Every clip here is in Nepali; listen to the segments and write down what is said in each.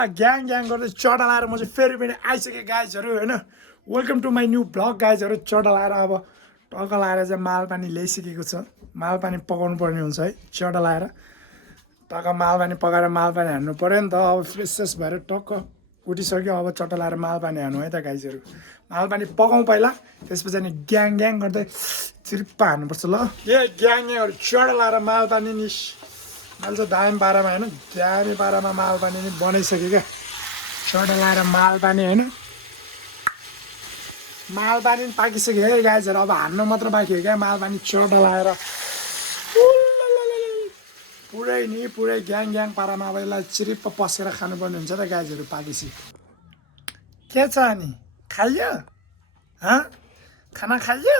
ओला ग्याङ ग्याङ गर्दै चटा लाएर म चाहिँ फेरि पनि आइसकेँ गाइजहरू होइन। Welcome to my new blog गाइजहरू। चटा लाएर अब टक्क लाएर चाहिँ मालपानी ल्याइसकेको छ। मालपानी पकाउनु पर्ने हुन्छ है चटा लाएर। टक्क मालपानी पकाएर मालपानी हान्नु पऱ्यो नि त। अब फ्रेस फ्रेस भएर टक्क उठिसक्यो। अब चटा लाएर मालपानी हान्नु है त गाइजहरू। मालपानी पकाउँ पहिला, त्यसपछि अनि ग्याङ ग्याङ गर्दै चिरिप्पा हान्नुपर्छ ल। ए ग्याङ ग्याङहरू चटा लाएर मालपानी नि मैले चाहिँ दामी पारामा होइन, दामी पारामा मालपानी नि बनाइसकेँ क्या। चटा लाएर मालपानी होइन, मालपानी पनि पाकिसक्यो है गाइजहरू। अब हान्नु मात्र बाँकी हो क्या मालपानी चटा लाएर। पुरै ग्याङ ग्याङ पारामा अब यसलाई चिरिप्प पसेर खानुपर्ने हुन्छ त गाइजहरू पाकेपछि। के छ अनि खाइयो खाना खाइयो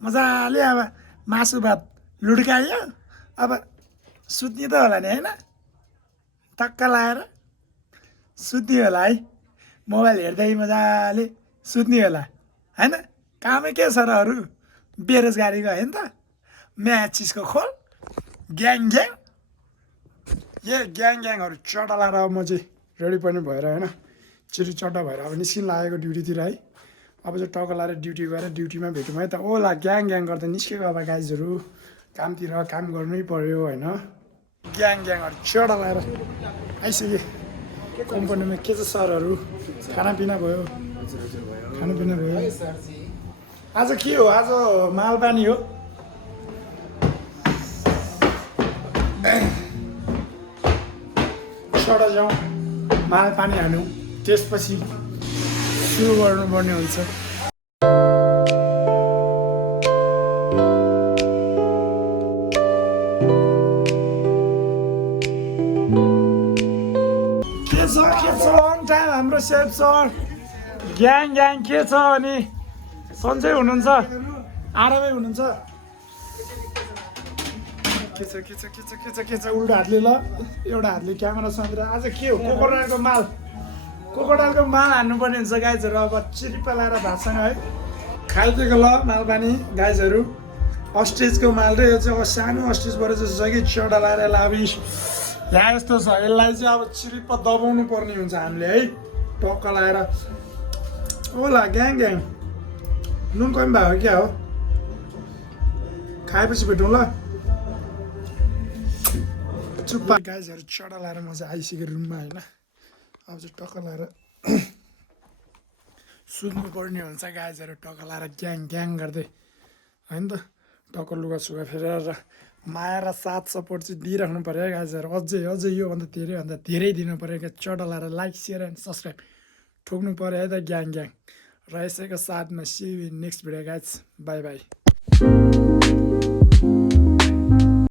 मजाले। अब मासु भात लुड्काइयो। अब सुत्ने त होला नि होइन, टक्क लाएर सुत्ने होला है। मोबाइल हेर्दै मजाले सुत्ने होला होइन। कामै के छ र अरू, बेरोजगारीको होइन त। म्याच चिजको खोल ग्याङ ग्याङ। ए ग्याङ ग्याङहरू चटा लाएर अब म चाहिँ रेडी पनि भएर होइन, चिरी चट्टा भएर अब निस्किन लागेको ड्युटीतिर है। अब चाहिँ टक्क लाएर ड्युटी गएर ड्युटीमा भेटौँ है त। ओला ग्याङ ग्याङ गर्दा निस्केको अब गाइजहरू। कामतिर काम गर्नै पर्यो होइन। ग्याङ ग्याङहरू चटा लाएर आइसकेँ कम्पनीमा। के छ सरहरू, खानापिना भयो? खानापिना भयो। आज के हो? आज मालपानी हो। चटा जाउँ मालपानी हान्यौँ, त्यसपछि सुरु गर्नुपर्ने हुन्छ। के छ लङ टाइम हाम्रो सेफ सर ग्याङ ग्याङ के छ अनि सन्चै हुनुहुन्छ? आरामै हुनुहुन्छ? के छ उल्टा हातले ल, एउटा हातले क्यामेरा समातेर। आज के हो? कोकोडलको माल हान्नुपर्ने हुन्छ गाइजहरू। अब चिरिप्पा लाएर भातसँग है खाइदिएको ल मालपानी गाइजहरू। अस्ट्रिचको माल र यो चाहिँ अब सानो अस्ट्रिचबाट चाहिँ छ कि चटा लाएर लाबिस यहाँ यस्तो छ। यसलाई चाहिँ अब चिरिप्प दबाउनु पर्ने हुन्छ हामीले है, टक्क लाएर। ओला ग्याङ ग्याङ नुन कमी भयो क्या हो? खाएपछि भेटौँ ल। चुप्पा गाइजहरू चटा लाएर म चाहिँ आइसकेँ रुममा होइन। अब चाहिँ टक्क लाएर सुत्नु पर्ने हुन्छ गाइजहरू। टक्क लाएर ग्याङ ग्याङ गर्दै होइन त। टक्क लुगा सुगा फेरेर माया र साथ सपोर्ट चाहिँ दिइराख्नु पऱ्यो है गाइजहरू। अझै योभन्दा धेरै दिनु पऱ्यो क्या। चटा लाएर लाइक सेयर एन्ड सब्सक्राइब ठोक्नु पऱ्यो है त ग्याङ ग्याङ। र यसैको साथमा see you in next video guys. Bye by.